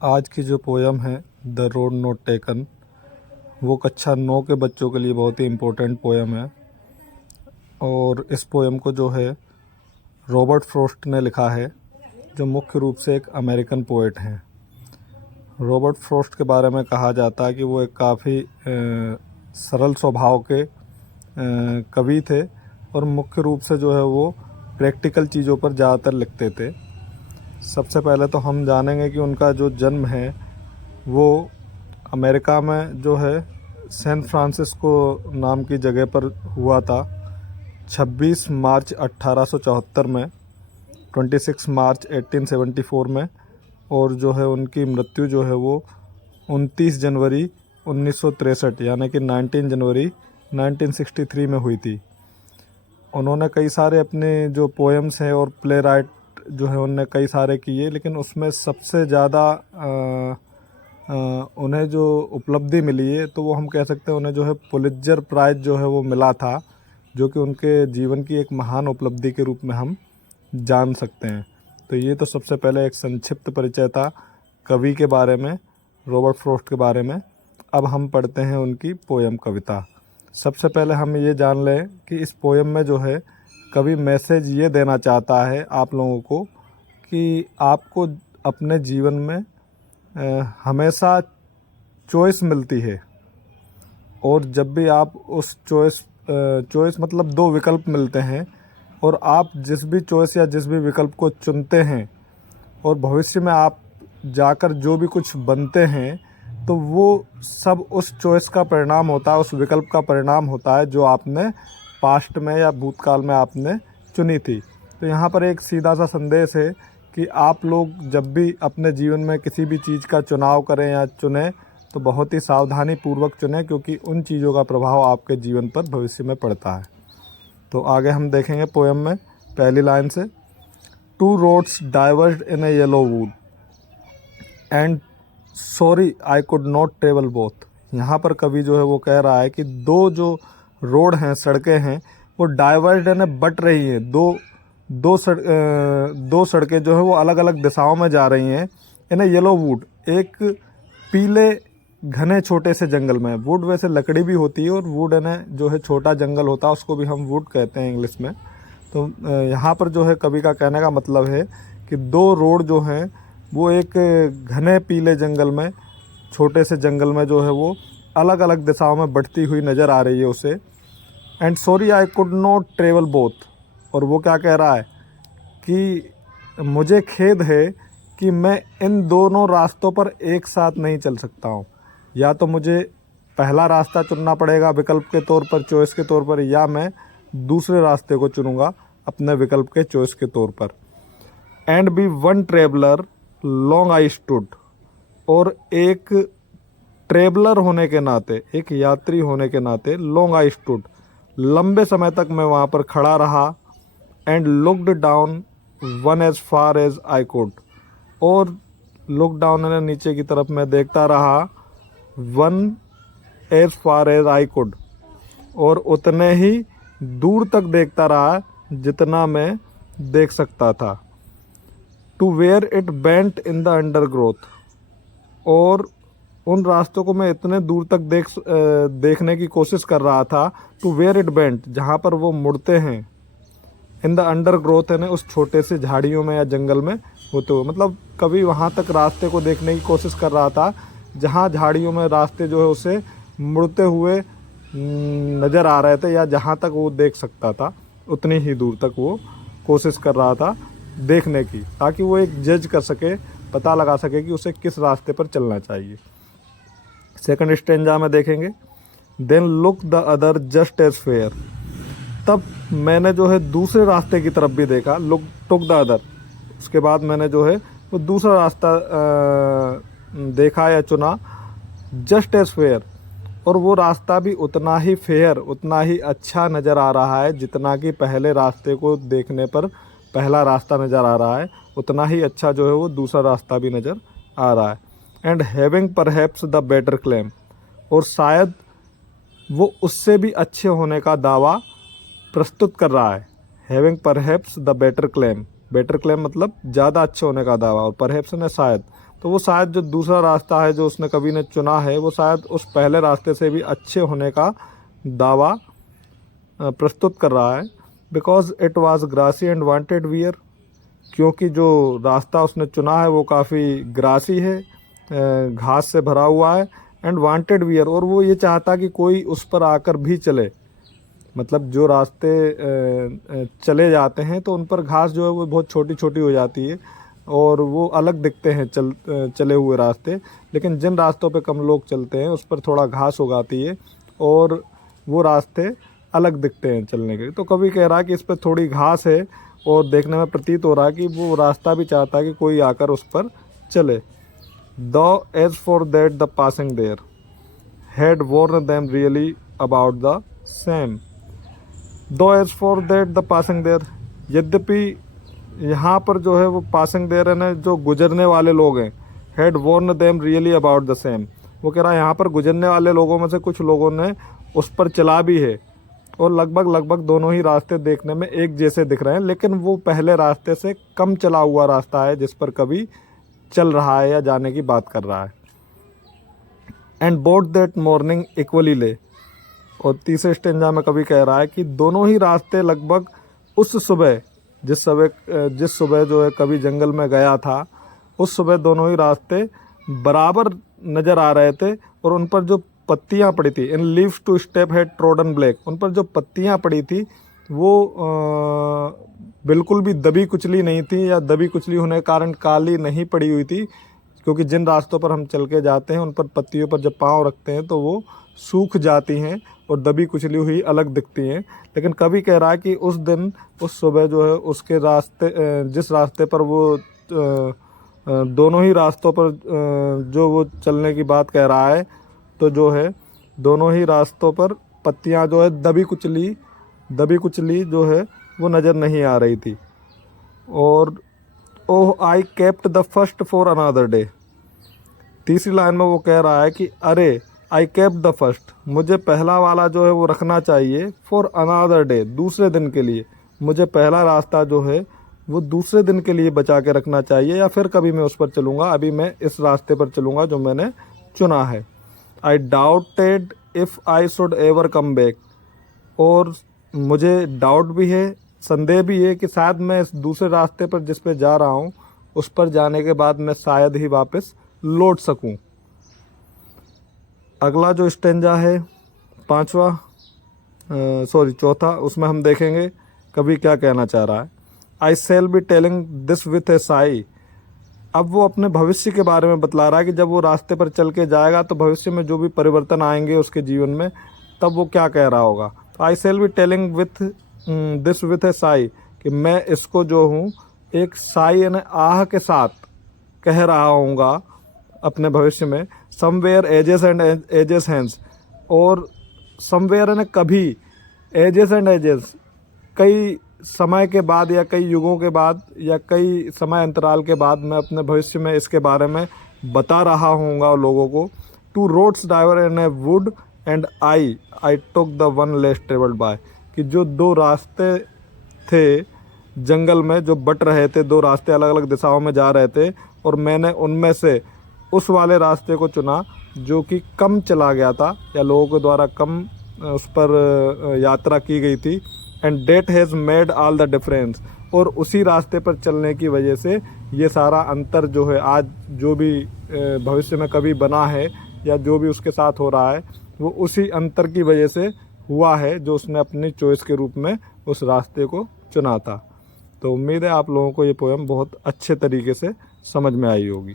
आज की जो पोयम है द रोड नॉट टेकन, वो कक्षा 9 के बच्चों के लिए बहुत ही इम्पोर्टेंट पोयम है। और इस पोयम को जो है रॉबर्ट फ्रॉस्ट ने लिखा है, जो मुख्य रूप से एक अमेरिकन पोएट हैं। रॉबर्ट फ्रॉस्ट के बारे में कहा जाता है कि वो एक काफ़ी सरल स्वभाव के कवि थे और मुख्य रूप से जो है वो प्रैक्टिकल चीज़ों पर ज़्यादातर लिखते थे। सबसे पहले तो हम जानेंगे कि उनका जो जन्म है वो अमेरिका में जो है सैन फ्रांसिस्को नाम की जगह पर हुआ था 26 मार्च 1874 में, 26 मार्च 1874 में। और जो है उनकी मृत्यु जो है वो 29 जनवरी 1963 यानी कि 19 जनवरी 1963 में हुई थी। उन्होंने कई सारे अपने जो पोएम्स हैं और प्ले राइट जो है उनने कई सारे किए, लेकिन उसमें सबसे ज़्यादा उन्हें जो उपलब्धि मिली है तो वो हम कह सकते हैं उन्हें जो है पुलित्ज़र प्राइज़ जो है वो मिला था, जो कि उनके जीवन की एक महान उपलब्धि के रूप में हम जान सकते हैं। तो ये तो सबसे पहले एक संक्षिप्त परिचय था कवि के बारे में, रॉबर्ट फ्रॉस्ट के बारे में। अब हम पढ़ते हैं उनकी पोयम कविता। सबसे पहले हम ये जान लें कि इस पोयम में जो है कवि मैसेज ये देना चाहता है आप लोगों को कि आपको अपने जीवन में हमेशा चॉइस मिलती है, और जब भी आप उस चॉइस मतलब दो विकल्प मिलते हैं, और आप जिस भी चॉइस या जिस भी विकल्प को चुनते हैं और भविष्य में आप जाकर जो भी कुछ बनते हैं तो वो सब उस चॉइस का परिणाम होता है, उस विकल्प का परिणाम होता है जो आपने पास्ट में या भूतकाल में आपने चुनी थी। तो यहाँ पर एक सीधा सा संदेश है कि आप लोग जब भी अपने जीवन में किसी भी चीज़ का चुनाव करें या चुनें तो बहुत ही सावधानी पूर्वक चुनें, क्योंकि उन चीज़ों का प्रभाव आपके जीवन पर भविष्य में पड़ता है। तो आगे हम देखेंगे पोएम में पहली लाइन से, two roads diverged in a yellow wood and sorry I could not travel both. यहाँ पर कवि जो है वो कह रहा है कि दो जो रोड हैं, सड़कें हैं, वो डाइवर्स्ड यानी बट रही हैं। दो सड़कें जो है वो अलग अलग दिशाओं में जा रही हैं। इन येलो वुड, एक पीले घने छोटे से जंगल में। वुड वैसे लकड़ी भी होती है और वुड है जो है छोटा जंगल होता है, उसको भी हम वुड कहते हैं इंग्लिश में। तो यहाँ पर जो है कवि का कहने का मतलब है कि दो रोड जो हैं वो एक घने पीले जंगल में, छोटे से जंगल में जो है वो अलग अलग दिशाओं में बढ़ती हुई नज़र आ रही है उसे। And sorry I could not travel both, और वो क्या कह रहा है कि मुझे खेद है कि मैं इन दोनों रास्तों पर एक साथ नहीं चल सकता हूँ। या तो मुझे पहला रास्ता चुनना पड़ेगा विकल्प के तौर पर, चॉइस के तौर पर, या मैं दूसरे रास्ते को चुनूँगा अपने विकल्प के चॉइस के तौर पर। And be one traveller long I stood, और एक ट्रेवलर होने के नाते, एक यात्री होने के नाते, लॉन्ग आई स्टूड, लंबे समय तक मैं वहाँ पर खड़ा रहा। And looked down one as far as I could, और लुक डाउन ने नीचे की तरफ मैं देखता रहा, one as far as I could, और उतने ही दूर तक देखता रहा जितना मैं देख सकता था। To where it bent in the undergrowth, और उन रास्तों को मैं इतने दूर तक देखने की कोशिश कर रहा था। टू वेयर इट बेंट, जहाँ पर वो मुड़ते हैं, इन द अंडरग्रोथ है उस छोटे से झाड़ियों में या जंगल में होते हुए, मतलब कभी वहाँ तक रास्ते को देखने की कोशिश कर रहा था जहाँ झाड़ियों में रास्ते जो है उसे मुड़ते हुए नज़र आ रहे थे, या जहाँ तक वो देख सकता था उतनी ही दूर तक वो कोशिश कर रहा था देखने की, ताकि वो एक जज कर सके, पता लगा सके कि उसे किस रास्ते पर चलना चाहिए। सेकंड स्टेंजा में देखेंगे, then look the other just as fair, तब मैंने जो है दूसरे रास्ते की तरफ भी देखा। लुक टुक द अदर, उसके बाद मैंने जो है वो दूसरा रास्ता देखा या चुना, जस्ट एज फेयर, और वो रास्ता भी उतना ही फेयर, उतना ही अच्छा नज़र आ रहा है जितना कि पहले रास्ते को देखने पर पहला रास्ता नज़र आ रहा है, उतना ही अच्छा जो है वो दूसरा रास्ता भी नज़र आ रहा है। And having perhaps the better claim, और शायद वो उससे भी अच्छे होने का दावा प्रस्तुत कर रहा है। Having perhaps the better claim, better claim मतलब ज़्यादा अच्छे होने का दावा, और परहैप्स ने शायद, तो वो शायद जो दूसरा रास्ता है जो उसने कवि ने चुना है वो शायद उस पहले रास्ते से भी अच्छे होने का दावा प्रस्तुत कर रहा है। Because it was grassy and wanted wear, क्योंकि जो रास्ता उसने चुना है वो काफ़ी ग्रासी है, घास से भरा हुआ है, एंड वांटेड वियर, और वो ये चाहता कि कोई उस पर आकर भी चले। मतलब जो रास्ते चले जाते हैं तो उन पर घास जो है वो बहुत छोटी छोटी हो जाती है और वो अलग दिखते हैं चले हुए रास्ते, लेकिन जिन रास्तों पे कम लोग चलते हैं उस पर थोड़ा घास उगाती है और वो रास्ते अलग दिखते हैं चलने के। तो कभी कह रहा है कि इस पर थोड़ी घास है और देखने में प्रतीत हो रहा है कि वो रास्ता भी चाहता है कि कोई आकर उस पर चले। Though as for that the passing there had Warne them really about the same. Though as for that the passing there, यद्यपि यहाँ पर जो है वो पासिंग देयर है ना, जो गुजरने वाले लोग हैं, had Warne them really about the same, वो कह रहा है यहाँ पर गुजरने वाले लोगों में से कुछ लोगों ने उस पर चला भी है और लगभग दोनों ही रास्ते देखने में एक जैसे दिख रहे हैं, लेकिन वो पहले रास्ते से कम चला हुआ रास्ता है जिस पर कभी चल रहा है या जाने की बात कर रहा है। And both that morning equally ले, और तीसरे स्टेंजा में कभी कह रहा है कि दोनों ही रास्ते लगभग उस सुबह जिस सुबह जो है कभी जंगल में गया था उस सुबह दोनों ही रास्ते बराबर नज़र आ रहे थे, और उन पर जो पत्तियां पड़ी थी, in leaves to step had trodden black, उन पर जो पत्तियां पड़ी थी वो बिल्कुल भी दबी कुचली नहीं थी या दबी कुचली होने के कारण काली नहीं पड़ी हुई थी, क्योंकि जिन रास्तों पर हम चल के जाते हैं उन पर पत्तियों पर जब पाँव रखते हैं तो वो सूख जाती हैं और दबी कुचली हुई अलग दिखती हैं। लेकिन कभी कह रहा है कि उस दिन उस सुबह जो है उसके रास्ते जिस रास्ते पर वो दोनों ही रास्तों पर जो वो चलने की बात कह रहा है, तो जो है दोनों ही रास्तों पर पत्तियां जो है दबी कुचली जो है वो नज़र नहीं आ रही थी। और oh I kept the first for another day, तीसरी लाइन में वो कह रहा है कि अरे आई केप्ट द फर्स्ट, मुझे पहला वाला जो है वो रखना चाहिए, फॉर अनदर डे, दूसरे दिन के लिए, मुझे पहला रास्ता जो है वो दूसरे दिन के लिए बचा के रखना चाहिए, या फिर कभी मैं उस पर चलूँगा, अभी मैं इस रास्ते पर चलूँगा जो मैंने चुना है। आई doubted if I should ever come back, और मुझे डाउट भी है, संदेह भी है कि शायद मैं इस दूसरे रास्ते पर जिस पे जा रहा हूँ उस पर जाने के बाद मैं शायद ही वापस लौट सकूँ। अगला जो स्टेंजा है चौथा, उसमें हम देखेंगे कवि क्या कहना चाह रहा है। I shall be telling this with a sigh, अब वो अपने भविष्य के बारे में बतला रहा है कि जब वो रास्ते पर चल के जाएगा तो भविष्य में जो भी परिवर्तन आएंगे उसके जीवन में तब वो क्या कह रहा होगा। I shall be telling this with a sigh, कि मैं इसको जो हूँ एक साई यानी आह के साथ कह रहा हूँगा अपने भविष्य में। Somewhere ages and ages hence, और समवेयर यानी कभी, एजेस एंड एजेस कई समय के बाद या कई युगों के बाद या कई समय अंतराल के बाद मैं अपने भविष्य में इसके बारे में बता रहा हूँगा लोगों को। Two roads diverged in a wood and I took the one less travelled by, कि जो दो रास्ते थे जंगल में जो बट रहे थे, दो रास्ते अलग अलग दिशाओं में जा रहे थे, और मैंने उनमें से उस वाले रास्ते को चुना जो कि कम चला गया था या लोगों के द्वारा कम उस पर यात्रा की गई थी। And that has made all the difference, और उसी रास्ते पर चलने की वजह से ये सारा अंतर जो है आज जो भी भविष्य में कभी बना है या जो भी उसके साथ हो रहा है वो उसी अंतर की वजह से हुआ है जो उसने अपनी चॉइस के रूप में उस रास्ते को चुना था। तो उम्मीद है आप लोगों को ये पोएम बहुत अच्छे तरीके से समझ में आई होगी।